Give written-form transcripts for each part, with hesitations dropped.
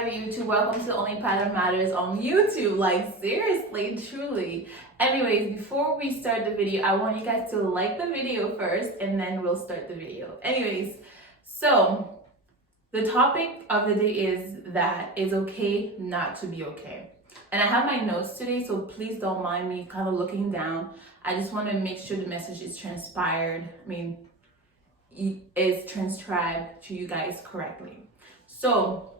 of YouTube. Welcome to Only Pattern Matters on YouTube. Like, seriously, truly. Anyways, before we start the video, I want you guys to like the video first and then we'll start the video. Anyways, so the topic of the day is that it's okay not to be okay. And I have my notes today, so please don't mind me kind of looking down. I just want to make sure the message is is transcribed to you guys correctly. So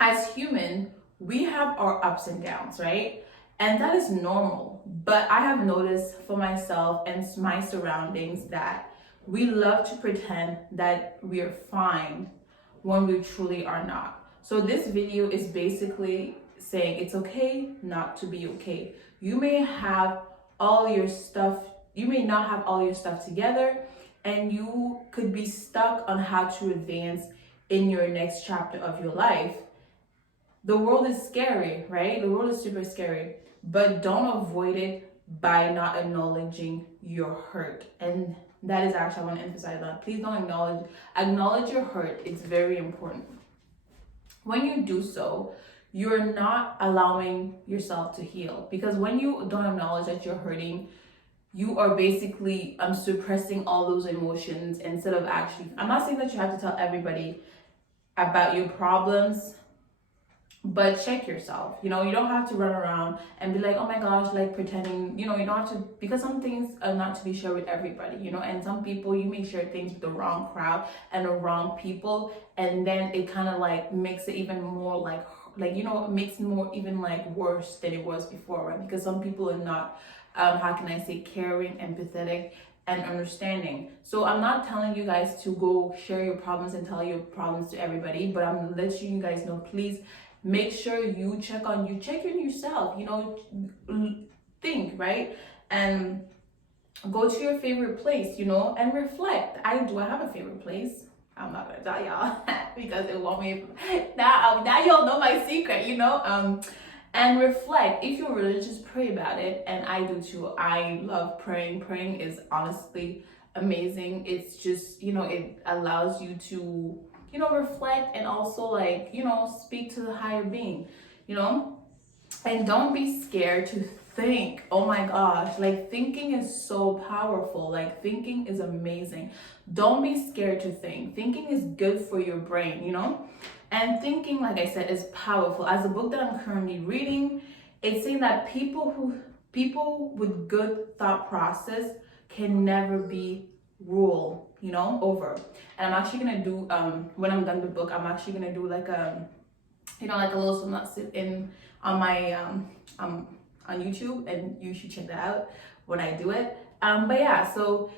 as human, we have our ups and downs, right? And that is normal. But I have noticed for myself and my surroundings that we love to pretend that we are fine when we truly are not. So this video is basically saying it's okay not to be okay. You may have all your stuff, you may not have all your stuff together, and you could be stuck on how to advance in your next chapter of your life. The world is scary, right? The world is super scary, but don't avoid it by not acknowledging your hurt. And that is actually, I want to emphasize that. Please don't acknowledge your hurt. It's very important. When you do so, you're not allowing yourself to heal, because when you don't acknowledge that you're hurting, you are basically suppressing all those emotions instead of actually, I'm not saying that you have to tell everybody about your problems, but check yourself. You don't have to run around and be like, oh my gosh, like pretending, you don't have to, because some things are not to be shared with everybody, and some people, you may share things with the wrong crowd and the wrong people, and then it kind of like makes it even more it makes it more even like worse than it was before, right? Because some people are not, how can I say, caring, empathetic, and understanding. So I'm not telling you guys to go share your problems and tell your problems to everybody, but I'm letting you guys know, please make sure you check on yourself, think, right? And go to your favorite place, and reflect. I have a favorite place. I'm not gonna tell y'all because it won't be now y'all know my secret, and reflect. If you're religious, pray about it. And I do too. I love praying. Praying is honestly amazing. It's just, it allows you to, reflect and also speak to the higher being, and don't be scared to think. Oh my gosh, thinking is so powerful. Thinking is amazing. Don't be scared to think. Thinking is good for your brain, and thinking, like I said, is powerful. As a book that I'm currently reading, it's saying that people with good thought process can never be ruled, over. And I'm actually gonna do, when I'm done with the book, I'm actually gonna do like a little synopsis on my on YouTube, and you should check that out when I do it. So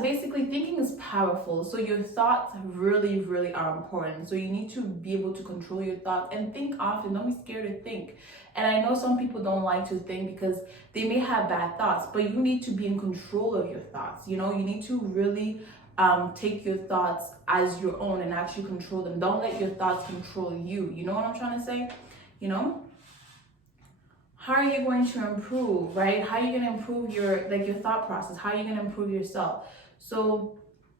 basically thinking is powerful. So your thoughts really, really are important. So you need to be able to control your thoughts and think often. Don't be scared to think. And I know some people don't like to think because they may have bad thoughts, but you need to be in control of your thoughts. You need to really take your thoughts as your own and actually control them. Don't let your thoughts control you. You know what I'm trying to say? How are you going to improve, right? How are you going to improve your thought process? How are you going to improve yourself? So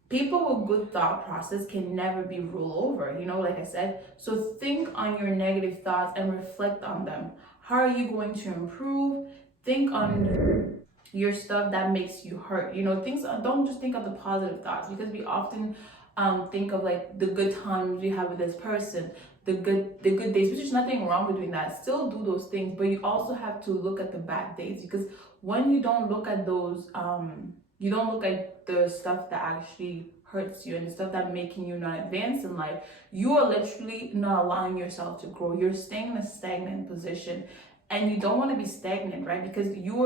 people with good thought process can never be ruled over, like I said. So think on your negative thoughts and reflect on them. How are you going to improve? Think on your stuff that makes you hurt. Don't just think of the positive thoughts, because we often think of the good times we have with this person, the good days, which is nothing wrong with doing that. Still do those things, but you also have to look at the bad days, because when you don't look at those, you don't look at the stuff that actually hurts you and the stuff that making you not advance in life, you are literally not allowing yourself to grow. You're staying in a stagnant position, and you don't want to be stagnant, right? Because you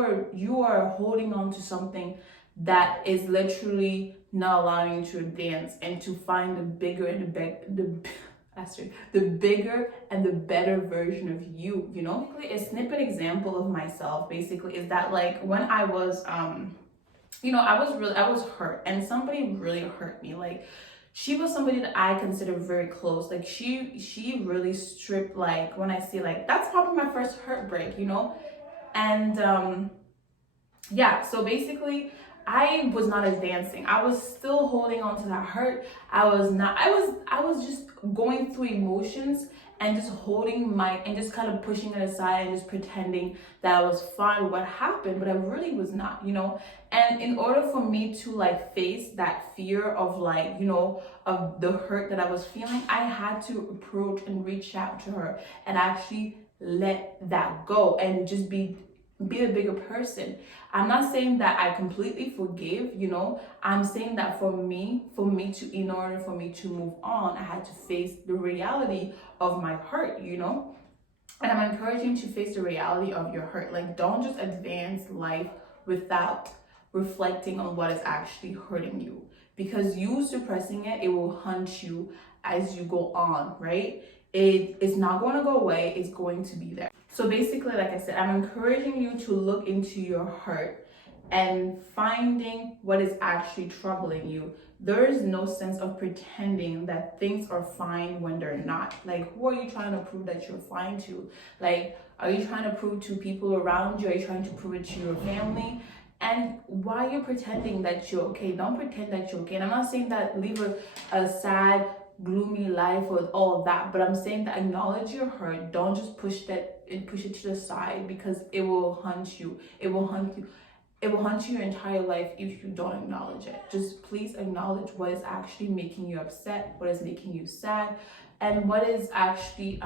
are holding on to something that is literally not allowing you to advance and to find the bigger and the bigger and the better version of you. A snippet example of myself basically is that when I was I was hurt, and somebody really hurt me. She was somebody that I consider very close. She really stripped, when I say that's probably my first heartbreak, and so basically I was not advancing. I was still holding on to that hurt. I was just going through emotions, and just holding my, and just kind of pushing it aside and just pretending that I was fine with what happened, but I really was not, you know. And in order for me to like face that fear of like, you know, of the hurt that I was feeling, I had to approach and reach out to her and actually let that go and just be a bigger person. I'm not saying that I completely forgive, you know. I'm saying that for me to, in order for me to move on, I had to face the reality of my hurt, you know. And I'm encouraging you to face the reality of your hurt. Like, don't just advance life without reflecting on what is actually hurting you, because you suppressing it, it will haunt you as you go on, right? It is not going to go away, it's going to be there. So basically, like I said, I'm encouraging you to look into your hurt and finding what is actually troubling you. There is no sense of pretending that things are fine when they're not. Like, who are you trying to prove that you're fine to? Like, are you trying to prove to people around you? Are you trying to prove it to your family? And while you're pretending that you're okay, don't pretend that you're okay. And I'm not saying that live a sad, gloomy life with all of that, but I'm saying that acknowledge your hurt. Don't just push it to the side, because it will haunt you. It will haunt you. It will haunt you your entire life if you don't acknowledge it. Just please acknowledge what is actually making you upset, what is making you sad, and what is actually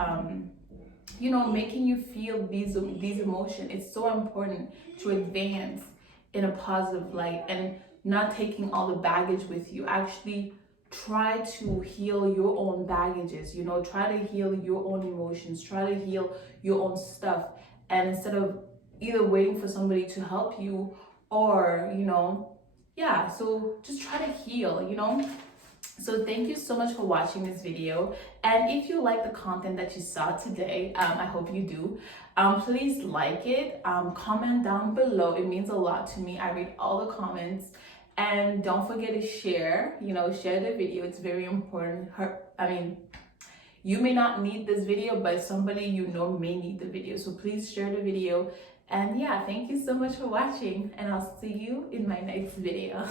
you know, making you feel these emotions. It's so important to advance in a positive light and not taking all the baggage with you. Actually try to heal your own baggages, you know, try to heal your own emotions, try to heal your own stuff. And instead of either waiting for somebody to help you, or, you know, yeah, so just try to heal, you know. So thank you so much for watching this video, and if you like the content that you saw today, I hope you do, please like it, comment down below. It means a lot to me. I read all the comments. And don't forget to share, you know, share the video. It's very important. I mean, you may not need this video, but somebody you know may need the video. So please share the video. And yeah, thank you so much for watching, and I'll see you in my next video.